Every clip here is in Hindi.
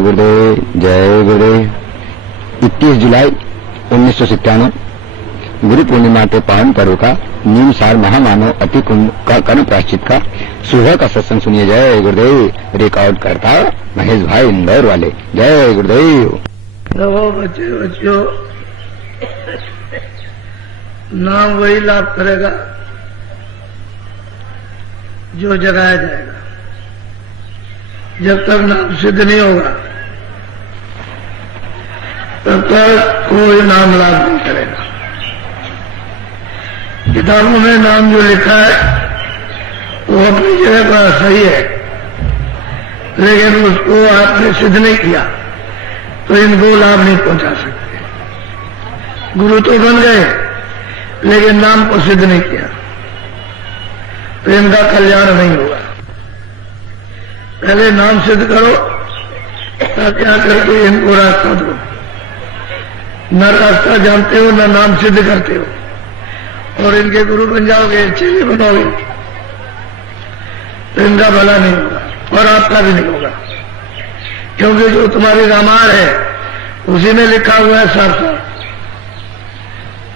गुरुदेव, जय गुरुदेव। 21 जुलाई 1997 गुरु पूर्णिमा के पावन पर्व का नीम सार महामानव अति कुंभ का कर्ण प्रायश्चित का सुबह का सत्संग सुनिए। जय गुरुदेव। रिकॉर्ड करता महेश भाई इंदौर वाले। जय गुरुदेव। बच्चों नाम वही लाभ करेगा जो जगाया जाएगा। जब तक नाम सिद्ध नहीं होगा तब तक कोई नाम लाभ नहीं करेगा। किताबों में नाम जो लिखा है वो अपनी जगह पर सही है, लेकिन उसको आपने सिद्ध नहीं किया तो इनको लाभ नहीं पहुंचा सकते। गुरु तो बन गए लेकिन नाम को सिद्ध नहीं किया तो इनका कल्याण नहीं होगा। पहले नाम सिद्ध करो ताकि आकर के इनको रास्ता दो। न रास्ता जानते हो न नाम सिद्ध करते हो और इनके गुरु बन जाओगे, चेले बनोगे तो इनका भला नहीं होगा और आपका भी नहीं होगा, क्योंकि जो तुम्हारी रामायण है उसी में लिखा हुआ है साफ साफ।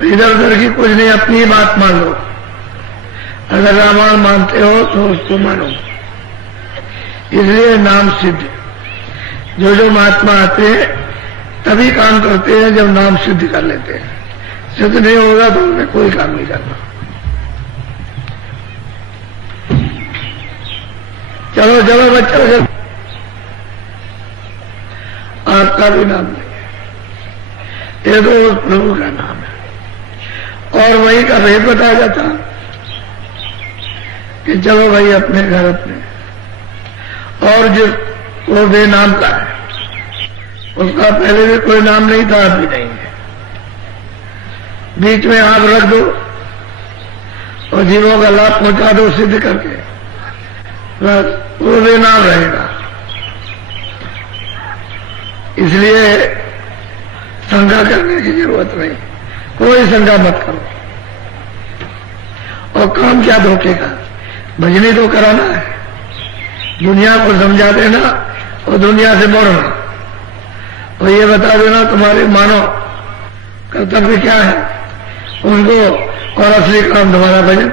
इधर उधर की कुछ नहीं, अपनी ही बात मान लो। अगर रामायण मानते हो तो उसको मानो। इसलिए नाम सिद्ध। जो महात्मा आते हैं तभी काम करते हैं जब नाम सिद्ध कर लेते हैं। सिद्ध नहीं होगा तो उन्हें कोई काम नहीं करना। चलो चलो बच्चों, चलो। आपका भी नाम नहीं है, ये तो उस प्रभु का नाम है और वही का भेद बताया जाता कि चलो भाई अपने घर अपने। और जो वो बेनाम का है उसका पहले भी कोई नाम नहीं था, अभी नहीं है। बीच में आप रख दो और जीवों का लाभ पहुंचा दो सिद्ध करके, बस वो बेनाम रहेगा। इसलिए शंका करने की जरूरत नहीं, कोई शंका मत करो। और काम क्या धोखे का, भजनी तो कराना है, दुनिया को समझा देना और दुनिया से मोड़ना और ये बता देना तुम्हारे मानो कर्तव्य क्या है उनको, और असली काम तुम्हारा भजन।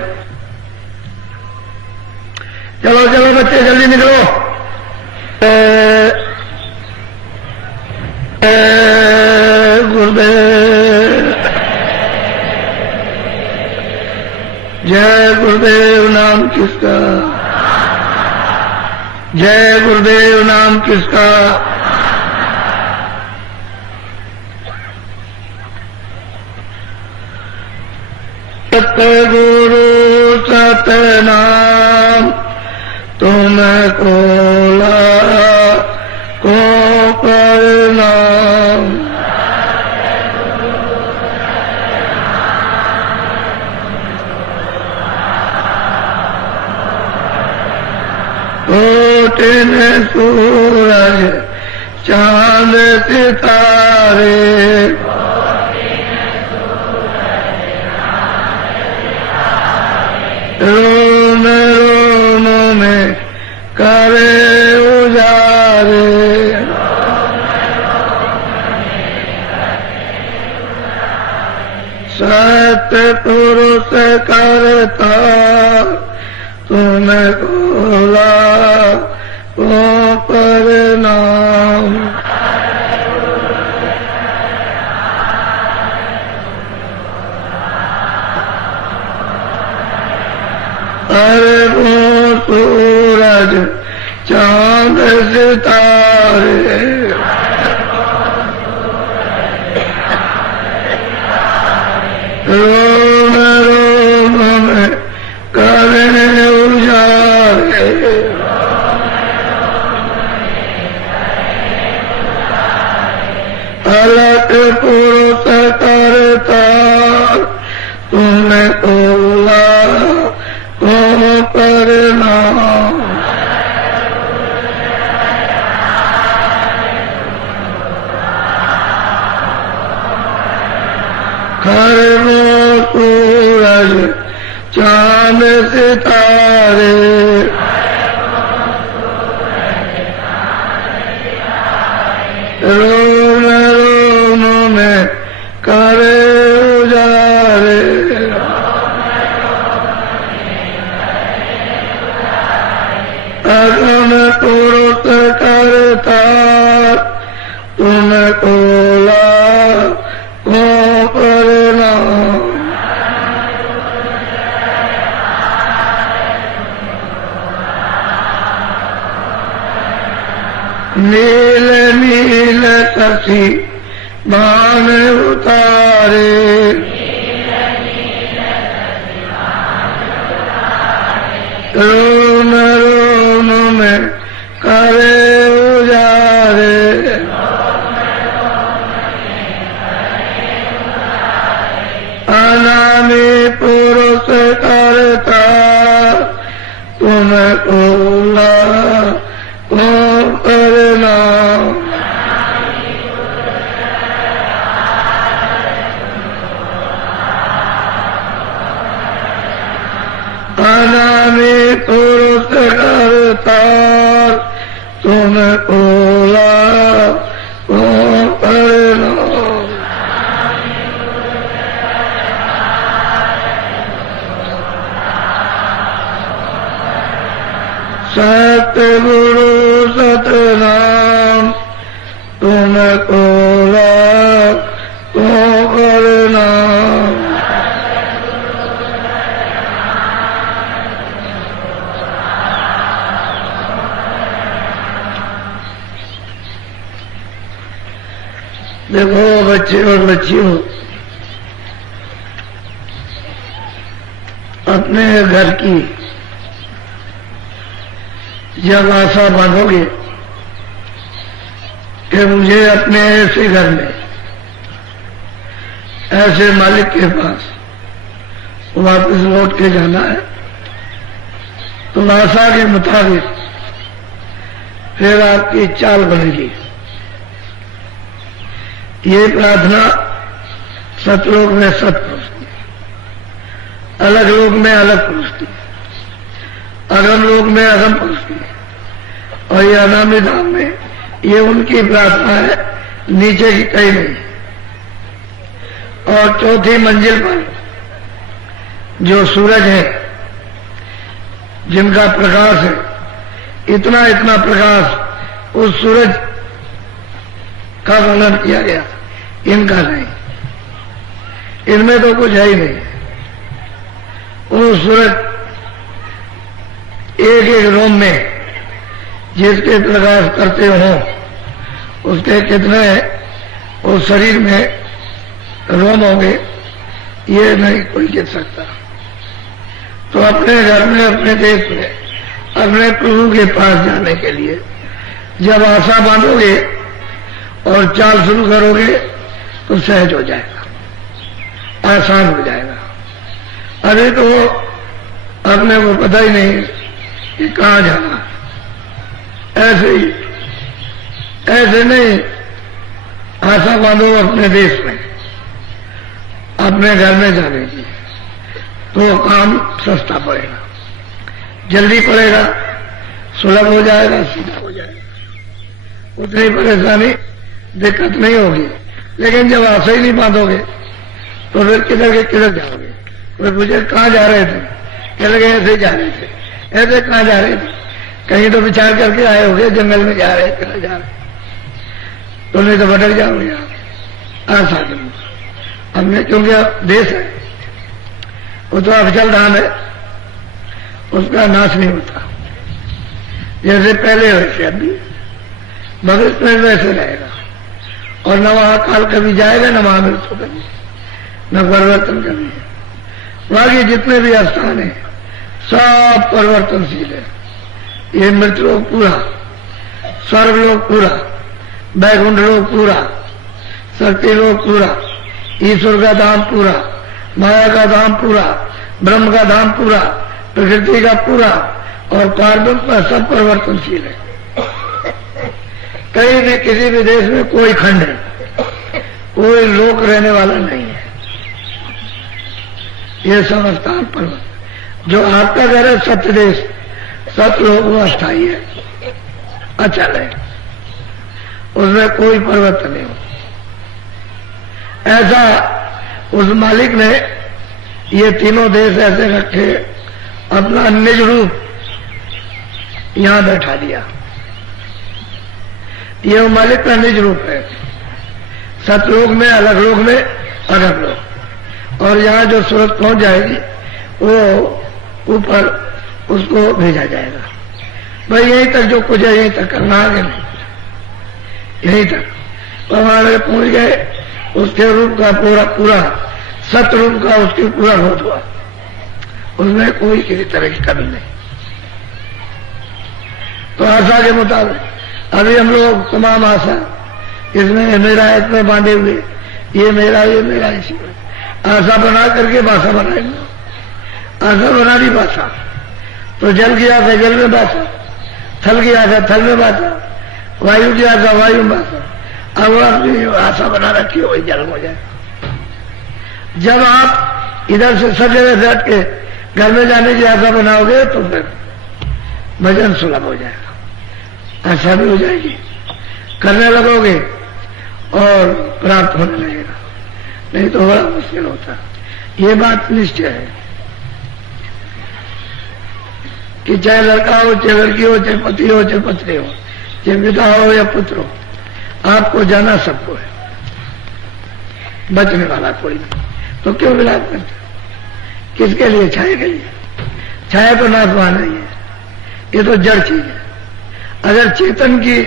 चलो चलो बच्चे जल्दी निकलो। गुरुदेव, जय गुरुदेव नाम किसका, जय गुरुदेव नाम किसका। सतगुरु सतनाम तुमको को प्रणाम। कोटिन सूरज चांद सितारे, रोम रोम में करे उजारे। सत्य पुरुष करता तुम्हें कोला को प्रणाम। अरे वो सूरज चांद सितारे, रोम रोम में करे उजारे। अलग पुरुष करता तुम्हें तोला को प्रणाम। खर वो सूरज चांद सितारे, रोम रोम में करे उजारे, अगम पुरुष करता तुम कोला को परिणाम, नील नील शशि बाण उतारे, रोम रोम में करे उजारे, अनामी पुरुष करता तुम कोला को परिणाम, अनामी पुरुष करता तुम कोला को परिणाम, सतगुरु सतनाम तुम कोला को परिणाम, देखो बच्चे और बच्चियों, अपने घर की जब आशा बांधोगे कि मुझे अपने ऐसे घर में ऐसे मालिक के पास वापस लौट के जाना है, तो आशा के मुताबिक फिर आपकी चाल बनेगी। ये प्रार्थना सतलोक में सतपुरुष की, अलग लोक में अलग पुरुष की, अगम लोक में अगम पुरुष की, और ये अनामी धाम में ये उनकी प्रार्थना है, नीचे की कहीं नहीं। और चौथी मंजिल पर जो सूरज है, जिनका प्रकाश है, इतना इतना प्रकाश, उस सूरज का वर्णन किया गया, इनका नहीं, इनमें तो कुछ है ही नहीं। वो सूरज एक एक रोम में जिसके प्रकाश करते हो, उसके कितने उस शरीर में रोम होंगे, ये नहीं कोई गिन सकता। तो अपने घर में, अपने देश में, अपने प्रभु के पास जाने के लिए जब आशा बांधोगे और चाल शुरू करोगे तो सहज हो जाएगा, आसान हो जाएगा। अरे तो अपने को पता ही नहीं कि कहां जाना, ऐसे ही ऐसे नहीं। आशा बांधो अपने देश में, अपने घर में जाने की, तो काम सस्ता पड़ेगा, जल्दी पड़ेगा, सुलभ हो जाएगा, सीधा हो जाएगा, उतनी परेशानी दिक्कत नहीं होगी। लेकिन जब आशा ही नहीं बांधोगे तो फिर किधर के किधर जाओगे। कोई पूछे कहाँ जा रहे थे, कह लगे ऐसे जा रहे थे, ऐसे कहाँ जा रहे थे, कहीं तो विचार करके आए होगे, जंगल में जा रहे, किधर जा रहे, तो नहीं तो भटक जाओगे आप। आशा करो हमने, क्योंकि देश है वो तो अफजल धाम है, उसका नाश नहीं होता। जैसे पहले वैसे अभी भविष्य में वैसे रहेगा, और न वहां काल कभी जाएगा, न वहां मृत्यु कभी, न परिवर्तन कभी है। वहां के जितने भी स्थान है सब परिवर्तनशील है। ये मृत्युलोक पूरा, स्वर्गलोक पूरा, बैकुंठ लोक पूरा, शक्ति लोक पूरा, ईश्वर का धाम पूरा, माया का धाम पूरा, ब्रह्म का धाम पूरा, प्रकृति का पूरा, और पार्वत पर सब परिवर्तनशील है। कहीं भी किसी भी देश में कोई खंड है, कोई लोक रहने वाला नहीं है। ये सब स्थान पर्वत, जो आपका घर है सत्य देश, सत्य लोक वो अस्थायी है, अचल है। उसमें कोई परिवर्तन नहीं हो। ऐसा उस मालिक ने ये तीनों देश ऐसे रखे, अपना निज रूप यहां बैठा दिया। ये वो मालिक का निज रूप है। सतलोक में, अलग लोक में, अरब लोक, और यहां जो सूरत पहुंच जाएगी वो ऊपर उसको भेजा जाएगा। भाई यहीं तक जो कुछ है यहीं तक करना, आगे नहीं, यहीं तक। भगवान में पहुंच गए, उसके रूप का पूरा सतरूप का उसकी पूरा बोध हुआ, उसमें कोई किसी तरह की कमी नहीं। तो आशा के मुताबिक अभी हम लोग तमाम आशा, इसमें मेरा इसमें बांधे हुए, ये मेरा इसी में आशा बना करके भाषा बनाएंगे। आशा बना दी भाषा, तो जल की आशा जल में भाषा, थल की आशा थल में भाषा, वायु की आशा वायु में भाषा। अब अपनी आशा बना रखी हो वही जल हो जाए। जब आप इधर से सब जगह से हट के घर में जाने की आशा बनाओगे तो फिर भजन सुलभ हो जाएगा, आशा भी हो जाएगी, करने लगोगे और प्राप्त होने लगेगा, नहीं तो बड़ा मुश्किल होता। ये बात निश्चय है कि चाहे लड़का हो, चाहे लड़की हो, चाहे पति हो, चाहे पत्नी हो, चाहे पिता हो या पुत्र हो, आपको जाना सबको है, बचने वाला कोई नहीं। तो क्यों विलाप करते? किसके लिए? छाया के लिए। छाया तो नाशवान है, ये तो जड़ चीज है। अगर चेतन की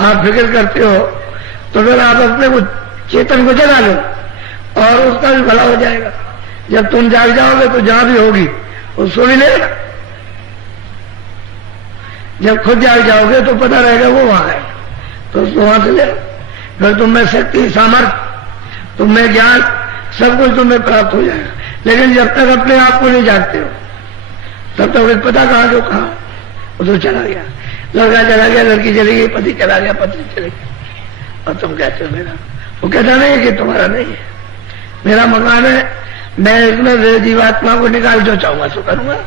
आप फिक्र करते हो तो फिर आप अपने को चेतन को जगा लो और उसका भी भला हो जाएगा। जब तुम जाग जाओगे तो जहां भी होगी उसको भी लेगा। जब खुद जाग जाओगे तो पता रहेगा वो वहां है, तो उसको वहां से ले। फिर तुम में शक्ति, सामर्थ्य, तुम में ज्ञान, सब कुछ तुम्हें प्राप्त हो जाएगा। लेकिन जब तक अपने आप को नहीं जागते हो तब तक पता कहां जो कहा, वो तो चला गया, लड़का चला गया, लड़की चली गई, पति चला गया, पत्नी चली गई, और तुम कहते हो मेरा। वो कहता नहीं कि तुम्हारा नहीं है, मेरा मकान है, मैं इसमें जीवात्मा को निकाल जो चाहूंगा सो करूंगा,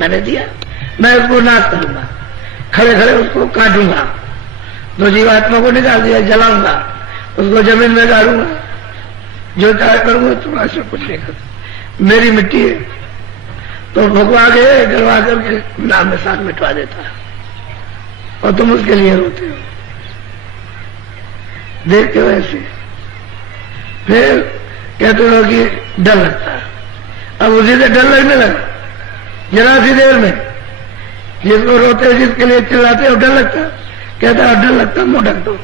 मैंने दिया, मैं उसको नाश करूंगा, खड़े खड़े उसको काटूंगा, तो जीवात्मा को निकाल दिया, जलाऊंगा, उसको जमीन में गाड़ूंगा, जो चाहे करूंगा, तुम्हारा से कुछ नहीं कर, मेरी मिट्टी है। तो भगवा के गलवा करके नाम में साथ मिटवा देता है, और तुम उसके लिए रोते हो, देखते हो ऐसे। फिर कहते हो कि डर लगता है। अब उसी से डर लगने लगा, जरा सी देर में। जिसको रोते, जिसके लिए चिल्लाते हो, डर लगता, कहता है डर लगता, मुंह ढक दो।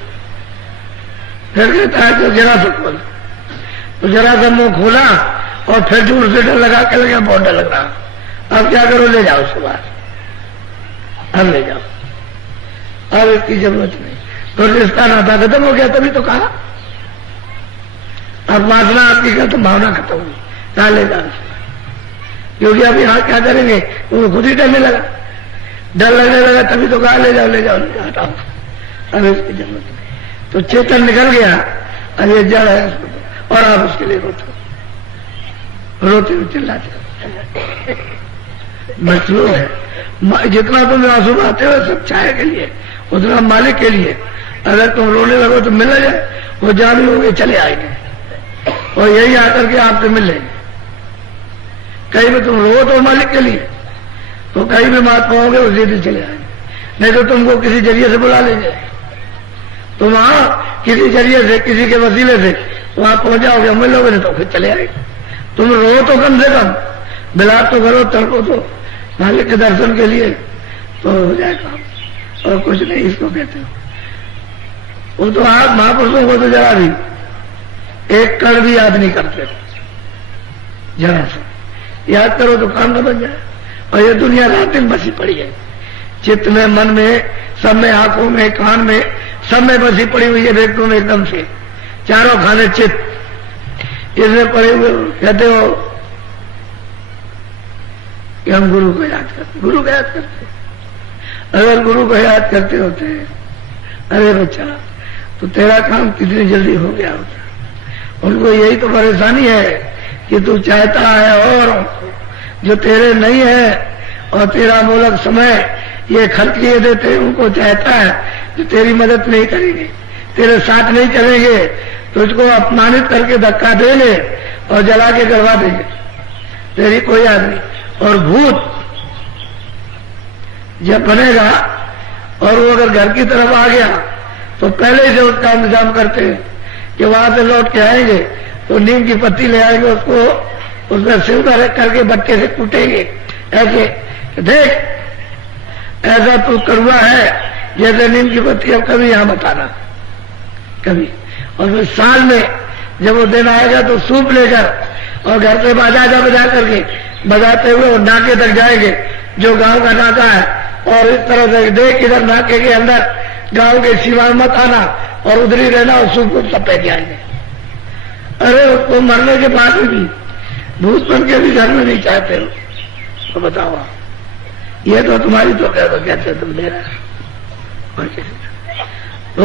फिर कहता है तो जरा सा खोल, तो जरा सा मुंह खोला और फिर दूर से डर लगा के लगा, बहुत डर लग रहा, अब क्या करो, ले जाओ उसके बाद, अब ले जाओ, अब इसकी जरूरत नहीं। तो रिश्ता नाता खत्म हो गया, तभी तो कहा। अब वासना आपकी का तो भावना खत्म हुई, कहा ले जाओ, क्योंकि अब यहां क्या करेंगे, वो खुद ही डरने लगा, डर लगने लगा, तभी तो कहा ले जाओ, ले जाओ, हटाओ, अब इसकी जरूरत नहीं। तो चेतन निकल गया, अब ये जड़ है, और आप उसके लिए रोते हुए चिल्लाते मसलूब है। जितना तुम आंसू बहाते हो सब छाया के लिए, उतना मालिक के लिए। अगर तुम रोने लगो तो मिल जाए, वो जहां भी होंगे चले आएंगे और यही आकर के आपसे मिल लेंगे। कहीं भी तुम रो तो मालिक के लिए, तो कहीं भी मात पाओगे उसी दिन चले आएंगे, नहीं तो तुमको किसी जरिए से बुला लेंगे। तुम वहां किसी जरिए से, किसी के वसीले से वहां पहुंच जाओगे, मिलोगे नहीं तो फिर चले आएंगे। तुम रो तो कम से कम, बिलाप तो करो, तड़को तो मालिक के दर्शन के लिए, तो हो जाएगा। और कुछ नहीं इसको कहते हो। वो तो आप महापुरुषों को तो जरा भी एक कण भी याद नहीं करते, जरा से याद करो तो काम न बन जाए। और ये दुनिया रात दिन बसी पड़ी है, चित्त में, मन में, सब में, आंखों में, कान में, सब में बसी पड़ी हुई है व्यक्तियों में एकदम से, चारों खाने चित्त इसमें पड़े हुए। कहते हो कि हम गुरु को याद करते, गुरु को याद करते। अगर गुरु को याद करते होते, अरे बच्चा, तो तेरा काम कितनी जल्दी हो गया होता। उनको यही तो परेशानी है कि तू चाहता है और जो तेरे नहीं है, और तेरा मूलक समय ये खर्च किए देते, उनको चाहता है जो तेरी मदद नहीं करेंगे, तेरे साथ नहीं चलेंगे तो उसको अपमानित करके धक्का देंगे और जला के करवा देंगे, तेरी कोई याद नहीं। और भूत जब बनेगा और वो अगर घर की तरफ आ गया तो पहले से उसका इंतजाम करते हैं कि वहां से लौट के आएंगे तो नीम की पत्ती ले आएंगे, उसको उसमें सिर रख करके बट्टे से कूटेंगे ऐसे, देख ऐसा तू कड़वा है जैसे नीम की पत्ती, अब कभी यहां बताना कभी। और फिर साल में जब वो दिन आएगा तो सूप लेकर और घर पे बजा करके बजाते हुए वो नाके तक जाएंगे जो गांव का नाका है, और इस तरह से देख इधर नाके के अंदर गांव के सीमा मत आना और उधर ही रहना, और सूप को सपे जाएंगे। अरे उसको मरने के बाद भी भूत बन के भी घर में नहीं चाहते हो तो बताओ, ये तो तुम्हारी तो कह दो कहते तुम दे रहे तो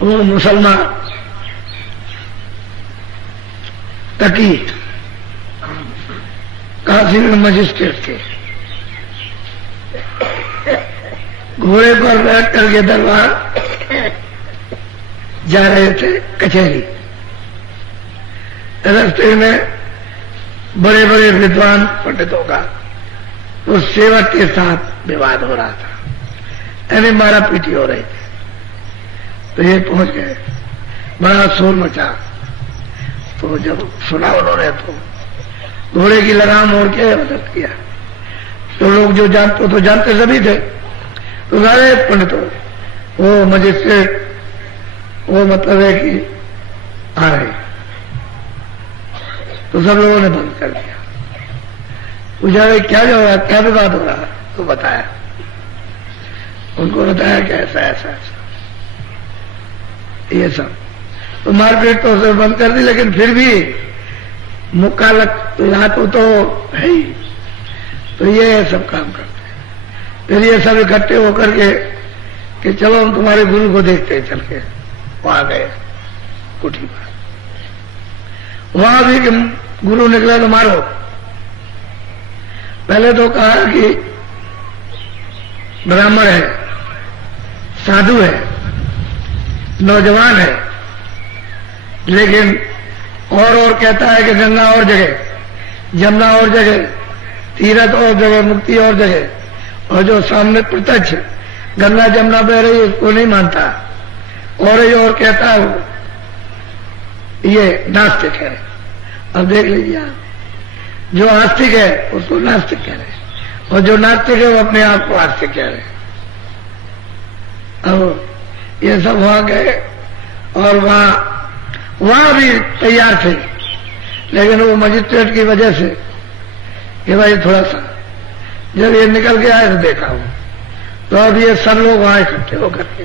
वो मुसलमान तकी काशी में मजिस्ट्रेट थे, घोड़े पर बैठ करके दरबार जा रहे थे कचहरी। रास्ते में बड़े बड़े विद्वान पंडितों का उस सेवक के साथ विवाद हो रहा था, यानी मारा पीटी हो रही थी। तो ये पहुंच गए, बड़ा शोर मचा। तो जब सुना उन्होंने तो घोड़े की लगाम मोड़ के मदद किया। तो लोग जो जानते तो जानते सभी थे, तो सारे पंडितों वो मजिस्ट्रेट वो मतलब है कि आ रहे, तो सब लोगों ने बंद कर दिया। पूछा क्या जो हो रहा, क्या विवाद हो रहा, तो बताया, उनको बताया कि ऐसा ऐसा ऐसा ये सब। तो मारपीट तो उसे बंद कर दी, लेकिन फिर भी मुक्का लग यहाँ तो है ही, तो ये सब काम करते हैं। फिर ये सब इकट्ठे होकर के कि चलो हम तुम्हारे गुरु को देखते हैं, चल के वहां गए कुटी पर। वहां भी गुरु निकला तो मारो। पहले तो कहा कि ब्राह्मण है, साधु है, नौजवान है, लेकिन और कहता है कि गंगा और जगह, जमुना और जगह, तीर्थ और जगह, मुक्ति और जगह, और जो सामने प्रत्यक्ष गंगा जमुना बह रही है उसको नहीं मानता। और ये और कहता है ये नास्तिक है। अब देख लीजिए आप, जो आस्तिक है उसको नास्तिक कह रहे हैं, और जो नास्तिक है वो अपने आप को आस्तिक कह रहे हैं। अब ये सब वहां गए और वहां भी तैयार थे, लेकिन वो मजिस्ट्रेट की वजह से कि भाई थोड़ा सा जब ये निकल के आए तो देखा वो, तो अब ये सब लोग वहां इकट्ठे होकर के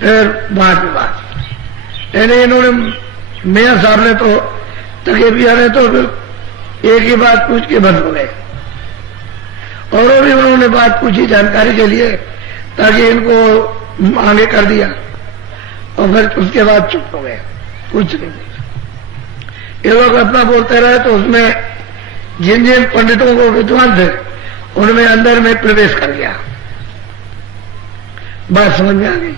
फिर बात यानी इन्होंने मियां साहब ने तो तकेबिया ने तो फिर एक ही बात पूछ के बंद हो गए, और भी उन्होंने बात पूछी जानकारी के लिए ताकि इनको आगे कर दिया, और फिर उसके बाद चुप हो गए, कुछ नहीं बोला। ये लोग अपना बोलते रहे, तो उसमें जिन जिन पंडितों को विद्वान थे उनमें अंदर में प्रवेश कर गया, बात समझ में आ गई,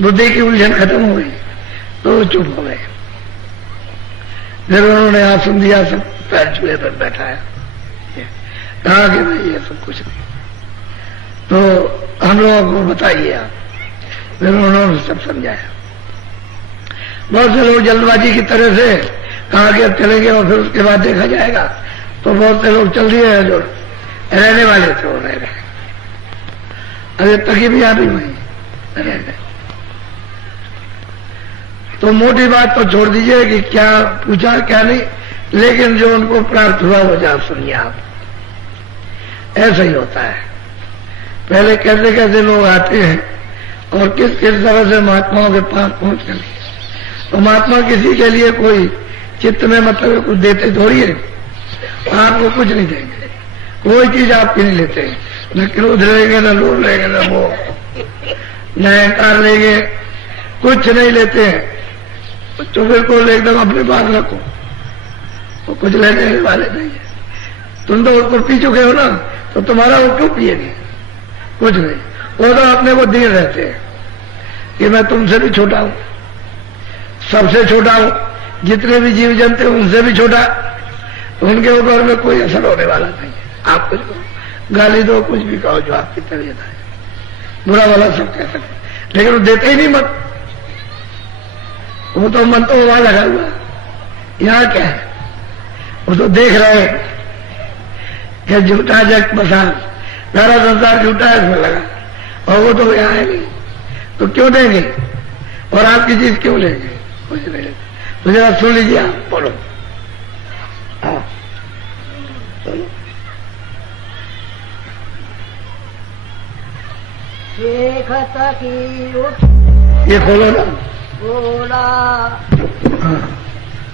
बुद्धि की उलझन खत्म हो गई, तो चुप हो गए। फिर उन्होंने आसन दिया, सब पैर चूहे पर बैठाया, कहा कि भाई ये सब कुछ नहीं, तो हम लोगों को बताइए आप। फिर उन्होंने सब समझाया। बहुत से लोग जल्दबाजी की तरह से कहा कि अब चलेंगे और फिर उसके बाद देखा जाएगा, तो बहुत से लोग चल दिए हैं जो रहने वाले थे वो रह गए। अरे तकी भी आप ही वहीं रह गए। तो मोटी बात तो छोड़ दीजिए कि क्या पूछा क्या नहीं, लेकिन जो उनको प्राप्त हुआ वो जान सुनिए आप। ऐसा ही होता है, पहले कैसे कैसे लोग आते हैं और किस किस तरह से महात्माओं के पास पहुंच गए। तो महात्मा किसी के लिए कोई चित्त में मतलब कुछ देते थोड़ी है, आपको कुछ नहीं देंगे, कोई चीज आपकी नहीं लेते, न क्रोध लेंगे, न लोभ लेंगे, न वो न अहंकार लेंगे, कुछ नहीं लेते हैं। तो बिल्कुल एकदम अपने पास रखो, वो कुछ लेने वाले नहीं है। तुम तो उसको पी चुके हो ना, तो तुम्हारा वो क्यों पिएंगे, कुछ नहीं। वो तो अपने को दीन रहते हैं कि मैं तुमसे भी छोटा हूं, सबसे छोटा हूं, जितने भी जीव जंतु हैं उनसे भी छोटा, उनके ऊपर में कोई असर होने वाला नहीं है। आप कुछ कहो, गाली दो, कुछ भी कहो, जो आपकी तबीयत है, बुरा वाला सब कह सकते, लेकिन वो देते ही नहीं मत। वो तो मन तो वहां लगा हुआ, यहां क्या है, वो तो देख रहे हैं कि झूठा जग बसा, सारा संसार झूठा है, इसमें लगा, और वो तो यहाँ है नहीं, तो क्यों देंगे, और आपकी चीज क्यों लेंगे, कुछ नहीं लेंगे। तो जरा सुन लीजिए, आप बोलो। हाँ बोलो। ये खोलो ना, बोला हाँ।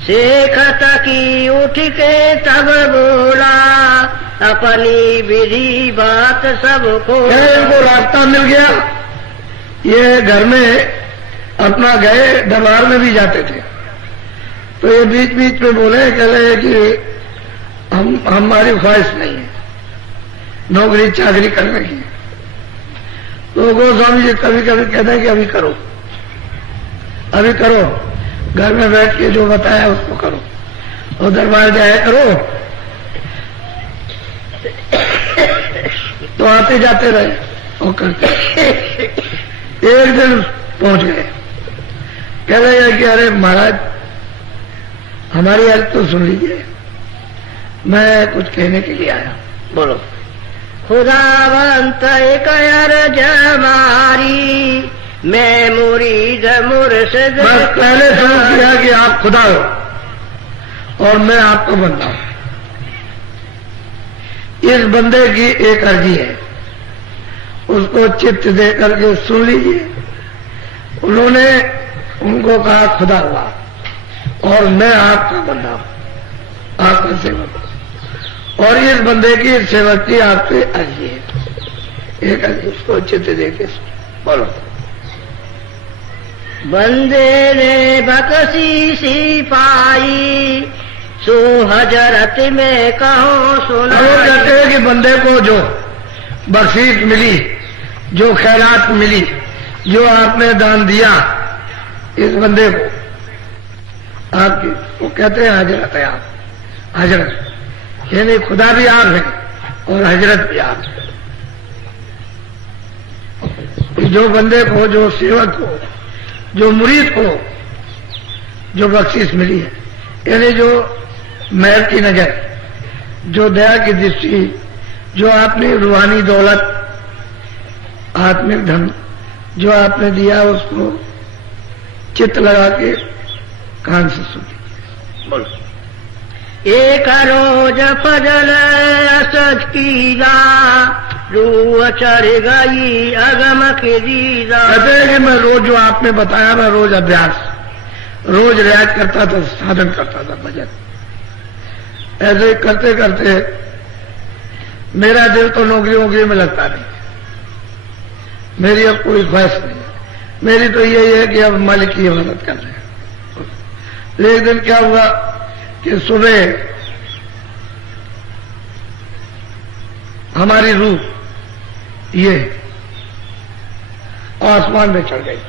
शेखत की उठ के तब बोला, अपनी विधि बात सबको। इनको रास्ता मिल गया, ये घर में अपना गए, दरबार में भी जाते थे, तो ये बीच बीच में बोले, कह रहे कि हमारी ख्वाहिश नहीं है नौकरी चाकरी करने की। तो गोस्वामी जी कभी कभी कहते हैं कि अभी करो, अभी करो, घर में बैठ के जो बताया उसको करो, और दरबार जाया करो। तो आते जाते रहे और करते। एक दिन पहुंच गए, कह रहे हैं कि अरे महाराज हमारी अर्ज तो सुन लीजिए, मैं कुछ कहने के लिए आया। बोलो। खुदावंत एक अर्ज हमारी, मैं मुरीद मुर्शिद। बस पहले शुरू किया कि आप खुदा हो और मैं आपका बंदा हूं। इस बंदे की एक अर्जी है, उसको चित्त दे करके सुन लीजिए। उन्होंने उनको कहा खुदा हुआ और मैं आपका बंदा हूं, आपका सेवक हूं, और इस बंदे की सेवक की आपसे अर्जी है, एक अर्जी, उसको चित्त दे के बोलो। बंदे ने बकसी सी पाई, सो हजरत में कहो सुना। वो कहते हैं कि बंदे को जो बख्शीश मिली, जो खैरात मिली, जो आपने दान दिया इस बंदे को, आपकी, वो कहते हैं हजरत है आप, हजरत यानी खुदा भी आप है और हजरत भी आप है। जो बंदे को, जो सेवक को, जो मुरीद को जो बख्शीश मिली है, यानी जो महर की नजर, जो दया की दृष्टि, जो आपने रूहानी दौलत, आत्मिक धन जो आपने दिया, उसको चित्त लगा के कान से सुनिए। बोलो। एक रोज फजल असद कीजा, रूह चढ़ गई अगम की दीदा। कहते हैं कि मैं रोज जो आपने बताया, मैं रोज अभ्यास, रोज रियाज करता था, साधन करता था, भजन, ऐसे करते करते मेरा दिल तो नौकरी वोकरी में लगता नहीं, मेरी अब कोई ख्वाहिश नहीं, मेरी तो यही है कि अब मालिक की इबादत कर रहे हैं। एक दिन क्या हुआ कि सुबह हमारी रूह ये आसमान में चढ़ गई,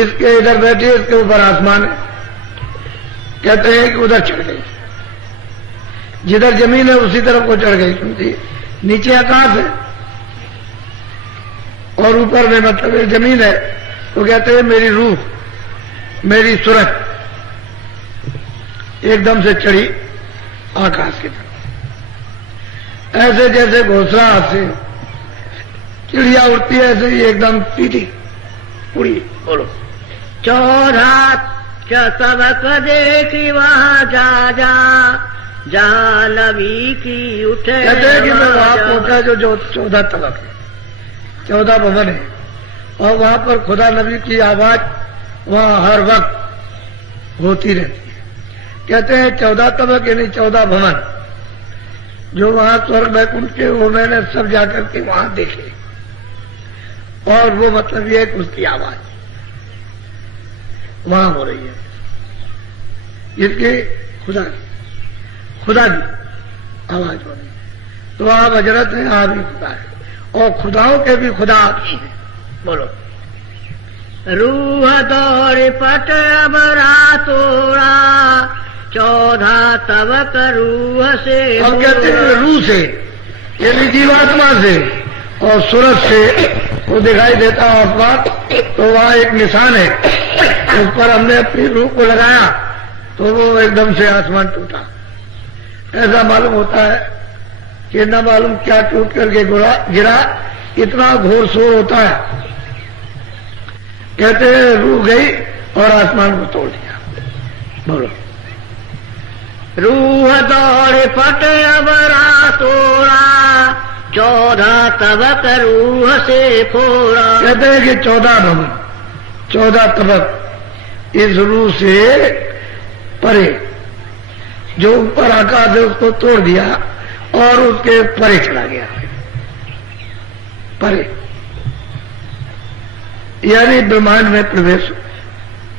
इसके इधर बैठी, इसके ऊपर आसमान है, कहते हैं कि उधर चढ़ गई, जिधर जमीन है उसी तरफ को चढ़ गई, क्योंकि नीचे आकाश है और ऊपर में मतलब जमीन है। तो कहते हैं मेरी रूह, मेरी सूरत एकदम से चढ़ी आकाश की तरफ, ऐसे जैसे घोंसला से चिड़िया उड़ती है, ऐसे ही एकदम सीधी उड़ी। बोलो। चौरात सबक देखी वहाँ जा, जहाँ नबी की उठे। कहते हैं कि मैं वहां पहुंचा जो 14 तबक है, 14 भवन है, और वहां पर खुदा नबी की आवाज वहां हर वक्त होती रहती है। कहते हैं 14 तबक यानी 14 भवन जो वहां स्वर्ग वैकुंठ के, वो मैंने सब जाकर के वहां देखे, और वो मतलब ये कि उसकी आवाज वहां हो रही है, जिसके खुदा की आवाज हो रही है। तो आप हजरत है, आप ही खुदा है, और खुदाओं के भी खुदा आदि हैं। बोलो। रूह दौड़ पट अबरा तोड़ा 14 तबक रूह से हम कहते हैं रूह से, यानी जीवात्मा से और सूरज से वो दिखाई देता है आसमान, तो वहाँ एक निशान है, उस पर हमने अपनी रूह को लगाया तो वो एकदम से आसमान टूटा। ऐसा मालूम होता है कि न मालूम क्या टूट करके गिरा, इतना घोर शोर होता है। कहते हैं रूह गई और आसमान को तोड़ दिया। बोलो। रूह दौड़ पट अबरा तोड़ा 14 तबक रूह से फोड़ा। कहते हैं कि 14 तबक इस रूह से परे, जो ऊपर आकाश है उसको तोड़ दिया और उसके परे चला गया, परे, यानी ब्रह्मांड में प्रवेश,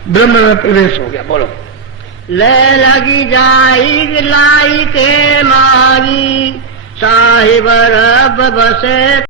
ब्रह्म में प्रवेश हो गया। बोलो। ले लगी जाई लाई के मागी साहिब रब बसे